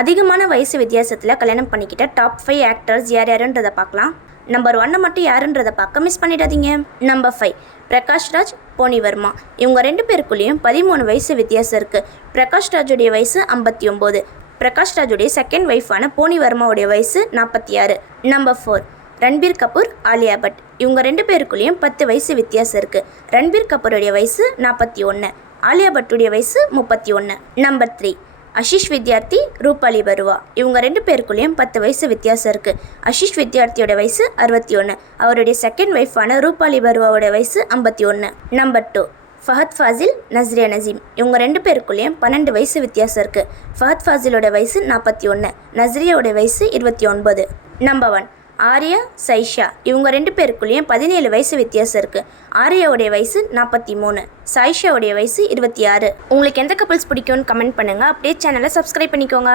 அதிகமான வயசு வித்தியாசத்தில் கல்யாணம் பண்ணிக்கிட்ட டாப் 5 ஆக்டர்ஸ் யார் யாருன்றதை பார்க்கலாம். நம்பர் 1 மட்டும் யாருன்றதை பார்க்க மிஸ் பண்ணிடாதீங்க. நம்பர் 5 பிரகாஷ் ராஜ், போனி வர்மா. இவங்க 2 பேருக்குள்ளேயும் 13 வயசு வித்தியாசம் இருக்குது. பிரகாஷ் ராஜுடைய வயசு 59. பிரகாஷ் ராஜுடைய செகண்ட் ஒய்ஃபான போனி வர்மாவுடைய வயசு 46. நம்பர் 4 ரன்பீர் கபூர், ஆலியா பட். இவங்க 2 பேருக்குள்ளேயும் 10 வயசு வித்தியாசம் இருக்குது. ரன்பீர் கபூருடைய வயசு 41, ஆலியா பட்டுடைய வயசு 31. நம்பர் 3 ஆஷிஷ் வித்யார்த்தி, ரூபாலி பருவா. இவங்க 2 பேருக்குள்ளேயும் 10 வயசு வித்தியாசம் இருக்குது. ஆஷிஷ் வித்யார்த்தியோட வயசு 61, அவருடைய செகண்ட் ஒய்ஃபான ரூபாலி பருவாவோட வயசு 51. நம்பர் 2 ஃபஹத் ஃபாசில், நஸ்ரியா நசீம். இவங்க 2 பேருக்குள்ளேயும் 12 வயசு வித்தியாசம் இருக்குது. ஃபஹத் ஃபாசிலோட வயசு 41, நஸ்ரியாவோட வயசு 29. நம்பர் 1 ஆர்யா, சைஷா. இவங்க 2 பேருக்குள்ளேயும் 17 வயசு வித்தியாசம் இருக்குது. ஆர்யாவுடைய வயசு 43, சாயிஷாவுடைய வயசு 26. உங்களுக்கு எந்த கப்பல்ஸ் பிடிக்கும்னு கமெண்ட் பண்ணுங்கள். அப்படியே சேனலை சப்ஸ்கிரைப் பண்ணிக்கோங்க.